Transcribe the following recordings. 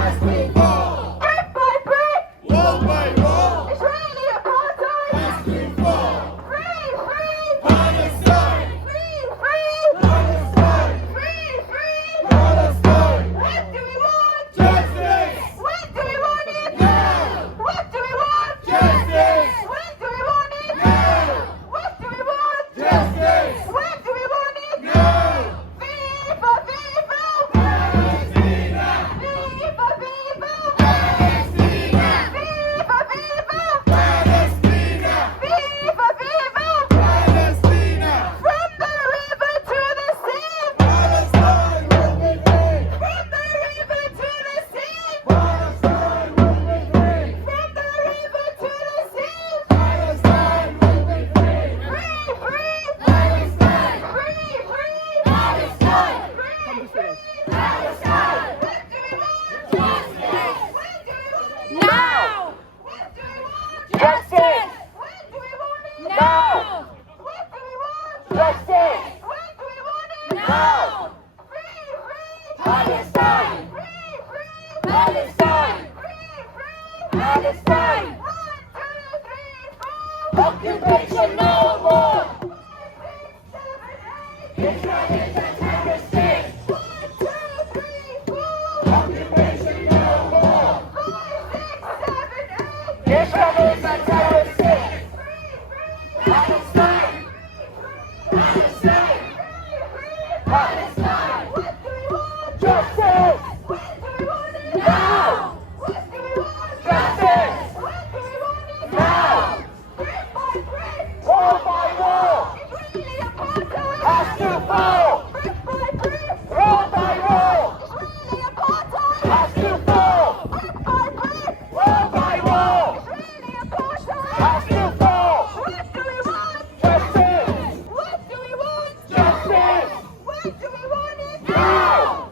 Palestine fall. Brick by brick. Wall by wall. Israeli apartheid. Palestine fall. Free, free. Palestine. Free, free. Palestine. Free, free. Palestine. What do we want? Justice. When do we want it? Now. What do we want? Justice. When do we want it? Now. What do we want? Justice. When do we want it? Now. Viva, viva! Palestina. Viva, viva! Palestina. Viva, viva! Palestina. Viva, viva! Palestina. From the river to the sea! Palestine will be free. From the river to the sea! Palestine will be free. From the river to the sea! Palestine will be free. Free, free! Palestine. Free, free! Palestine. Free, free! Palestine. What do we want? Justice! When do we want it? Now! What do we want? Justice! When do we want it? Now! What do we want? Justice! When do we want it? Now! Free, free! Palestine! Free, free! Palestine! Free, free! Palestine! 1, 2, 3, 4! Occupation no more! 6, 7, 8! Israel is a terrorist state! 1, 2, 3, 4! Occupation no more. 5, 6, 7, 8! Israel is a terrorist state! Free, free! Palestine! Palestine! Palestine! What do we want? Justice! When do we want it? Now! What do we want? Justice! When do we want it? Now! Brick by brick! Wall by wall! Israeli apartheid! Has to fall! Brick by brick! Wall by wall! Israeli apartheid! Has to fall! Brick by brick! Wall by wall! Israeli apartheid! Has to fall! What do we want? Justice! What do we want? Justice! When do we want it? Now!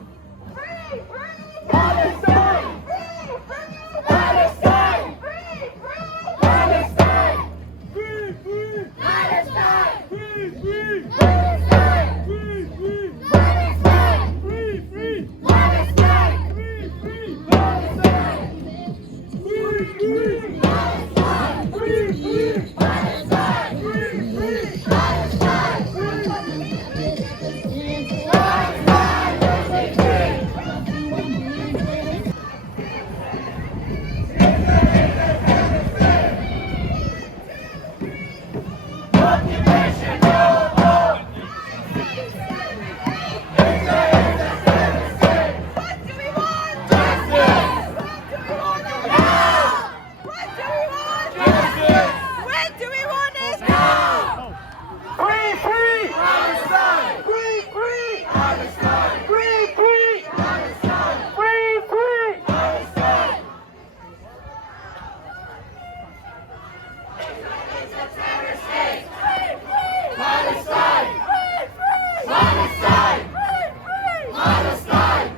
Free, free! Palestine! Free, free! Palestine! Free, free! Palestine! Free, free. Palestine! Free, free. Palestine! Free, free. Palestine! Free, free. Palestine! Free, free. Palestine! Free, free. Palestine! Free, free. Palestine! Free, free. Palestine! Palestine will be free! Occupation no more! What do we want? Justice! When do we want it? Now! What do we want? Justice! When do we want it? Now! Free, free! Palestine. Free, free! Palestine. Free, free! Palestine. Free, free! Palestine. Palestine! Palestine! Palestine!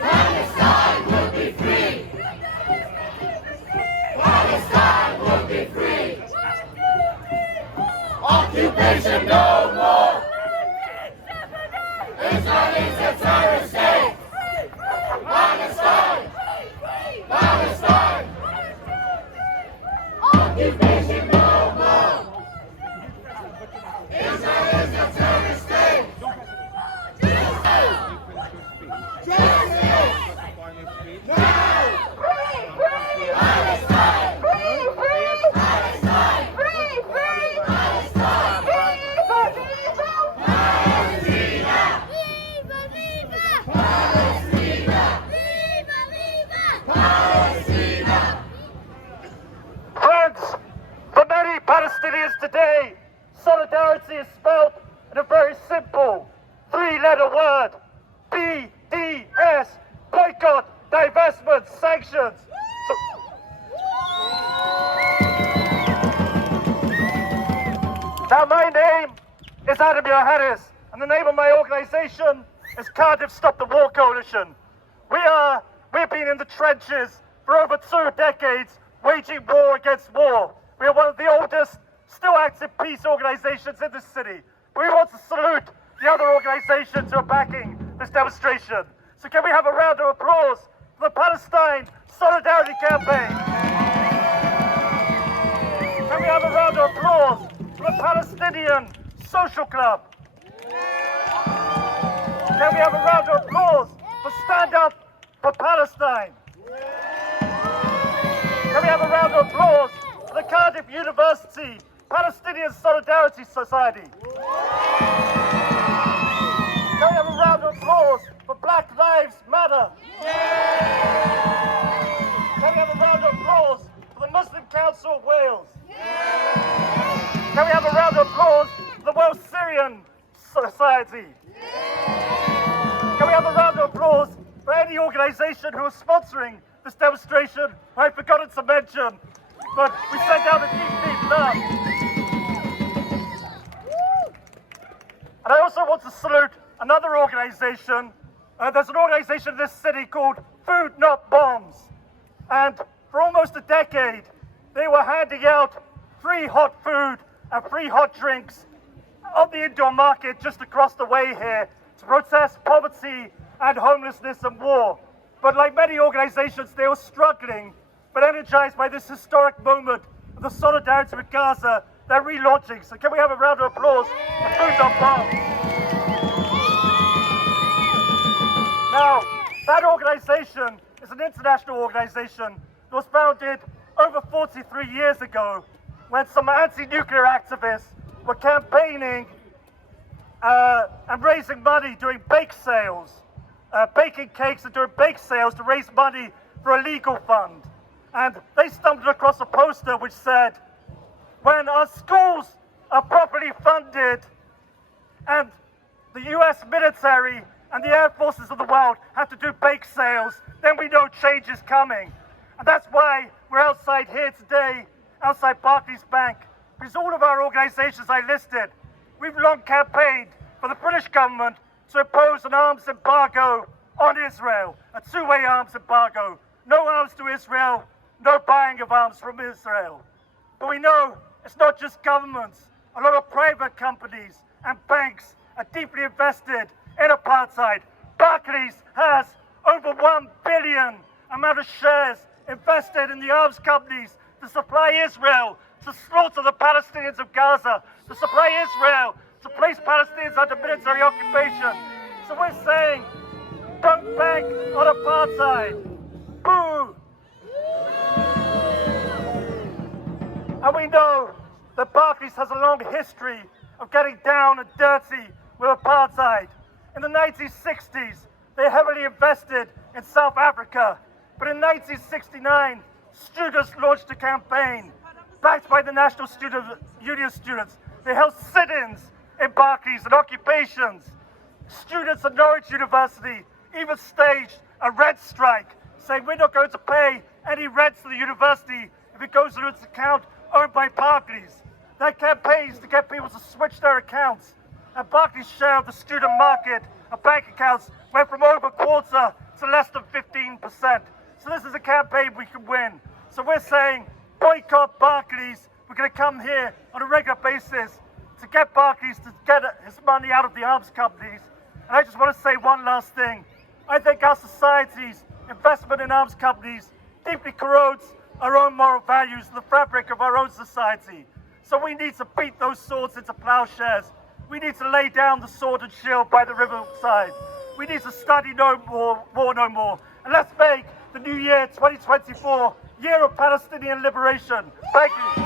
Palestine will be free! Palestine will be free! Occupation no more! Israel is a terrorist state! Palestine! Palestine! Occupation no more! Israel is a terrorist state! Justice! Now! Free, free! Palestine! Free, free! Palestine! Free, free! Palestine! Viva, viva! Palestina! Viva, viva! Palestina! Viva, viva! Palestina! Friends, for many Palestinians today, solidarity is spelled in a very simple three-letter word: BDS, boycott, divestment, sanctions. Now my name is Adam Yohannes, and the name of my organization is Cardiff Stop the War Coalition. We've been in the trenches for over 2 decades, waging war against war. We are one of the oldest, still active peace organizations in this city. We want to salute the other organizations who are backing this demonstration. So can we have a round of applause for the Palestine Solidarity Campaign? Can we have a round of applause for the Palestinian Social Club? Can we have a round of applause for Stand Up for Palestine? Can we have a round of applause for the Cardiff University Palestinian Solidarity Society? Can we have a round of applause for Black Lives Matter? Can we have a round of applause for the Muslim Council of Wales? Can we have a round of applause for the World Syrian Society? Can we have a round of applause for any organisation who is sponsoring this demonstration? I've forgotten to mention, but we sent out a deep love. And I also want to salute another organisation. There's an organisation in this city called Food Not Bombs. And for almost a decade, they were handing out free hot food and free hot drinks on the indoor market just across the way here to protest poverty and homelessness and war. But like many organisations, they were struggling, but energized by this historic moment of the solidarity with Gaza, they're relaunching. So can we have a round of applause for Food Not Bombs? Now, that organisation is an international organisation that was founded over 43 years ago when some anti-nuclear activists were campaigning and raising money doing bake sales, baking cakes and doing bake sales to raise money for a legal fund. And they stumbled across a poster which said, when our schools are properly funded and the US military and the air forces of the world have to do bake sales, then we know change is coming. And that's why we're outside here today, outside Barclays Bank, because all of our organisations I listed, we've long campaigned for the British government to impose an arms embargo on Israel, a two-way arms embargo. No arms to Israel, no buying of arms from Israel. But we know it's not just governments. A lot of private companies and banks are deeply invested in apartheid. Barclays has over 1 billion amount of shares invested in the arms companies to supply Israel, to slaughter the Palestinians of Gaza, to supply Israel, to place Palestinians under military occupation. So we're saying, don't bank on apartheid. Boo! And we know that Barclays has a long history of getting down and dirty with apartheid. In the 1960s, they heavily invested in South Africa. But in 1969, students launched a campaign backed by the National Student Union students. They held sit-ins in Barclays and occupations. Students at Norwich University even staged a rent strike, saying we're not going to pay any rent to the university if it goes into its account owned by Barclays. Their campaigns to get people to switch their accounts. And Barclays' share of the student market of bank accounts went from over a quarter to less than 15%. So this is a campaign we can win. So we're saying boycott Barclays. We're going to come here on a regular basis to get Barclays to get his money out of the arms companies. And I just want to say one last thing. I think our society's investment in arms companies deeply corrodes our own moral values and the fabric of our own society. So we need to beat those swords into plowshares. We need to lay down the sword and shield by the riverside. We need to study no more, war no more. And let's make the new year 2024 year of Palestinian liberation. Thank you.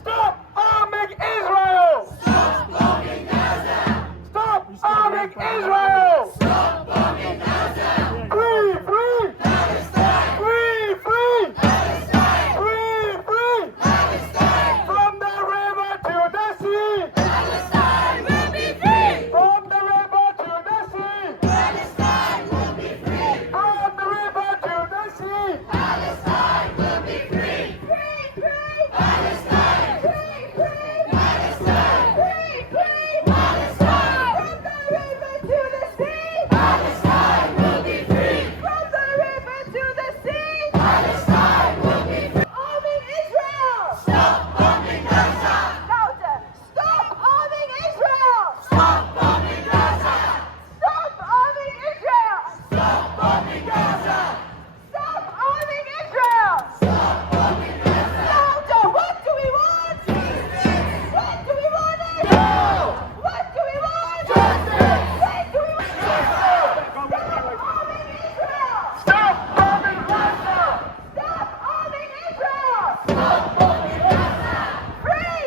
Stop arming Israel! Stop bombing Gaza! Stop arming Israel! Stop bombing Gaza! Free, free! Palestine! Free, free! Palestine! Free, free! Palestine! From the river to the sea! Palestine will be free! From the Stop bombing Gaza! Louder! Stop arming Israel! Stop bombing Gaza! Stop arming Israel! Stop bombing Gaza! Stop arming Israel! Stop bombing Gaza! Louder! What do we want? When do we want it? No! What do we want? Justice! When do we want it? Stop arming Israel! Stop bombing Gaza! Stop arming Israel! Stop bombing Gaza! Free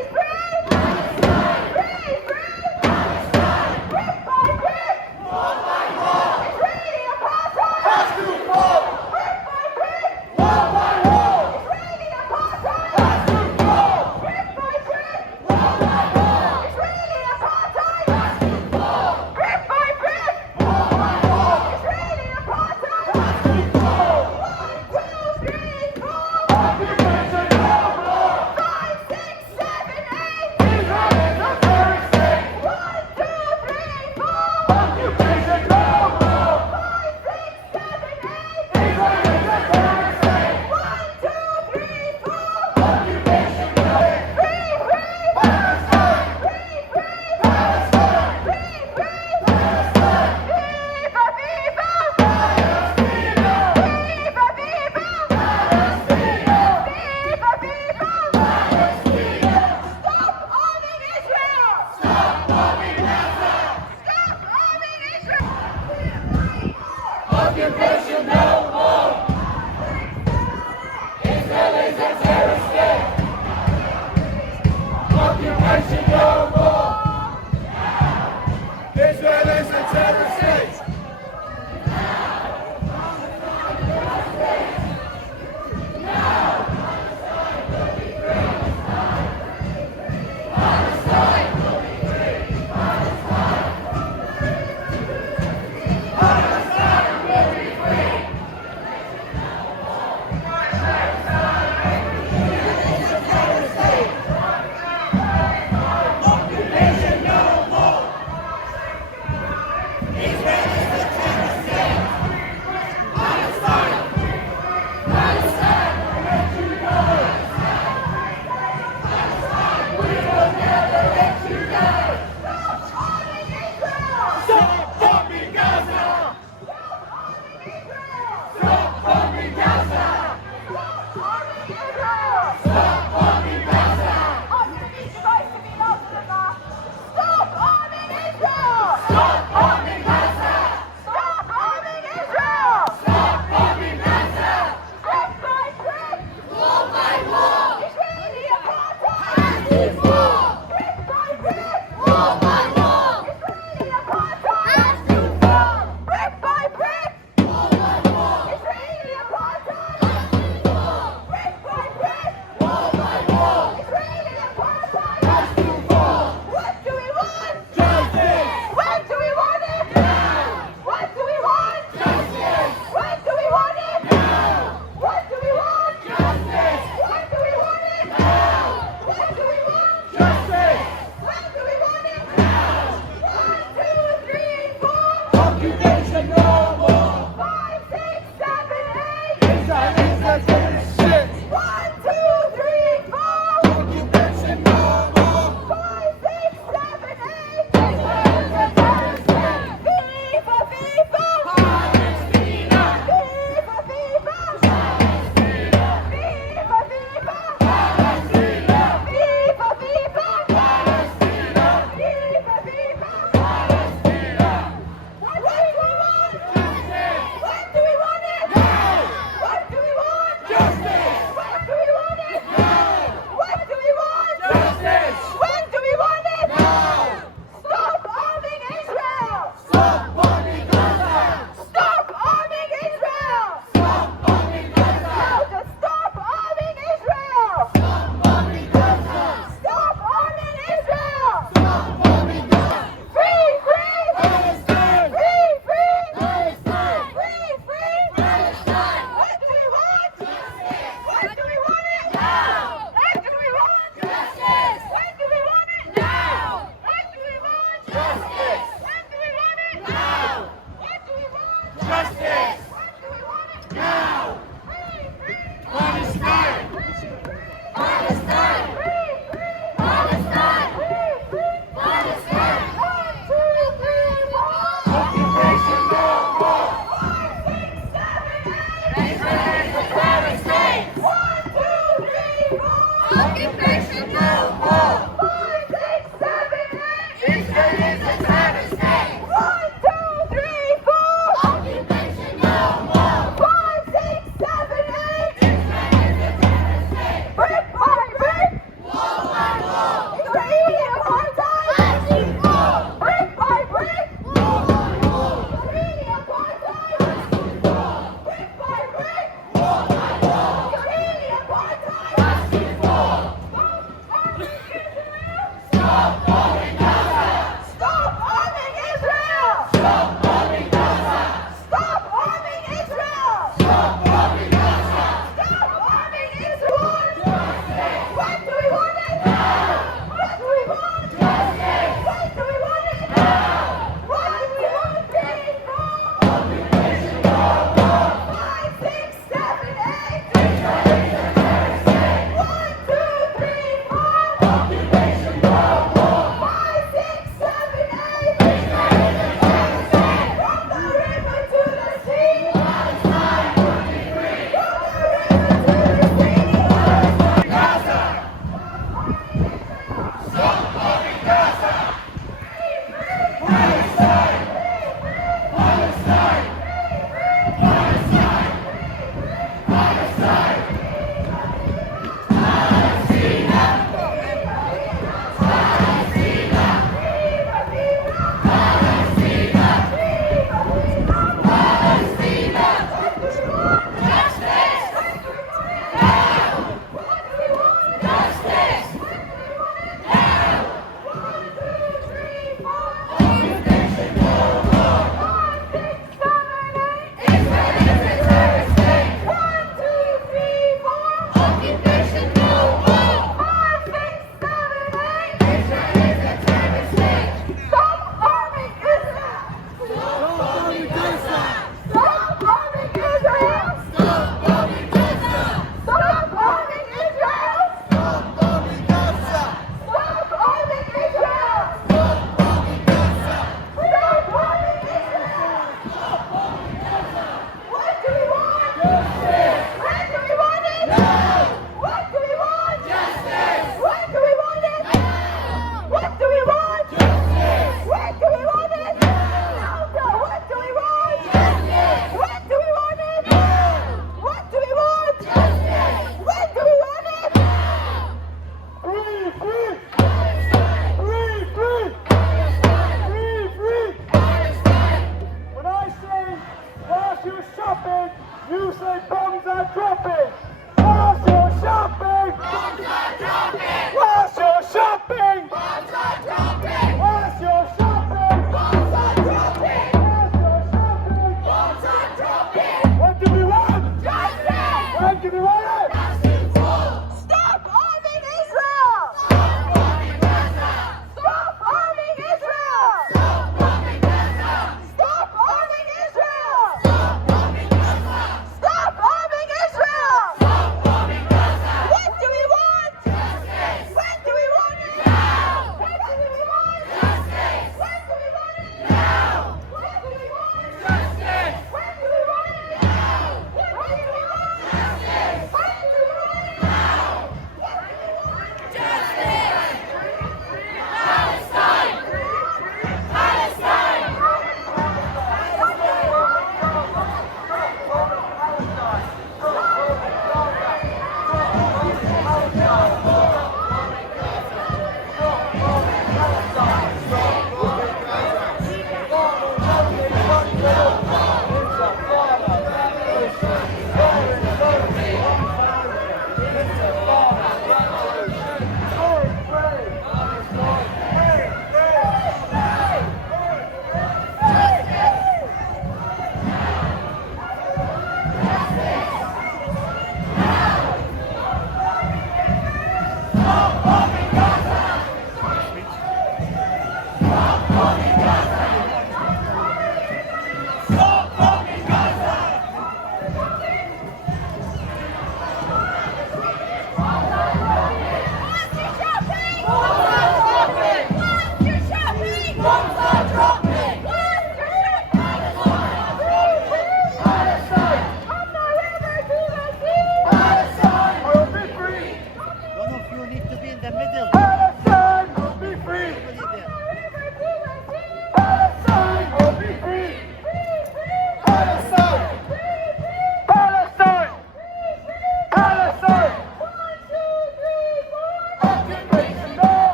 Occupation, no more!